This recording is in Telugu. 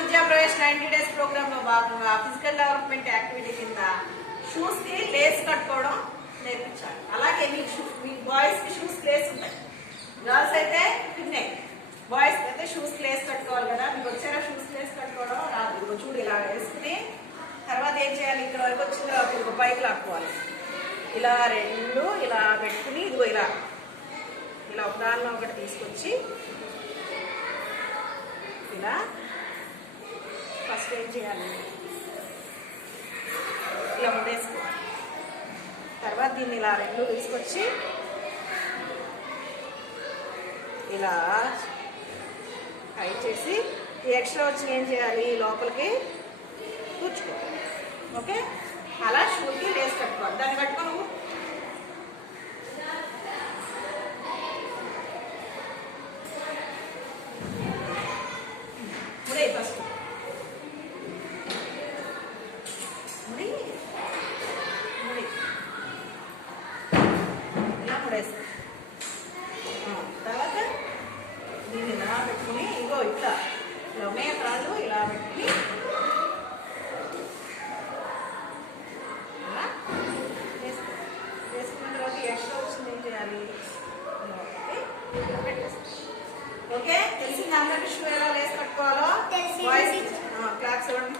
విద్యాప్రవేశ్ 90 డేస్ ప్రోగ్రామ్ లో భాగంగా ఫిజికల్ డెవలప్మెంట్ యాక్టివిటీ కింద షూస్ కి లేస్ కట్టుకోవడం నేర్పించాలి. అలాగే మీ బాయ్స్ కి షూస్ లేస్ ఉంటాయి, గర్ల్స్ అయితే పిన్నే, బాయ్స్ అయితే షూస్ లేస్ కట్టుకోవాలి కదా. మీకు వచ్చారా షూస్ లేస్ కట్టుకోవడం? రాదు. చూడు ఇలా వేసుకుని తర్వాత ఏం చేయాలి, ఇక్కడ వరకు వచ్చిన తర్వాత ఇంకో పైకి లాక్కోవాలి. ఇలా రెండు ఇలా పెట్టుకుని ఇదిగో ఇలా ఇలా ఒకదానిలో ఒకటి తీసుకొచ్చి ఇలా ఫస్ట్ ఏం చేయాలి, ఇలా ముడేసుకోవాలి. తర్వాత దీన్ని ఇలా రెండు తీసుకొచ్చి ఇలా టైట్ చేసి ఈ ఎక్స్ట్రా వచ్చి ఏం చేయాలి, లోపలికి కూర్చుకోవాలి. ఓకే, అలా షూకి లేస్ కట్టుకోవాలి. దాన్ని కట్టుకో నువ్వు. ముడే ఫస్ట్ ముడి ముడి ఇలా ముడేస్తా. తర్వాత దీన్ని ఇలా పెట్టుకుని ఇగో ఇట్లా ఉన్నాయి కాళ్ళు ఇలా పెట్టుకుని ఇలా వేసుకున్న తర్వాత ఎక్స్ట్రా వచ్చింది ఏం చేయాలి, ఓకే. తెలిసింది అందరికీ షూ ఎలా వేసి కట్టుకోవాలో? క్లాక్స్ ఇవ్వండి.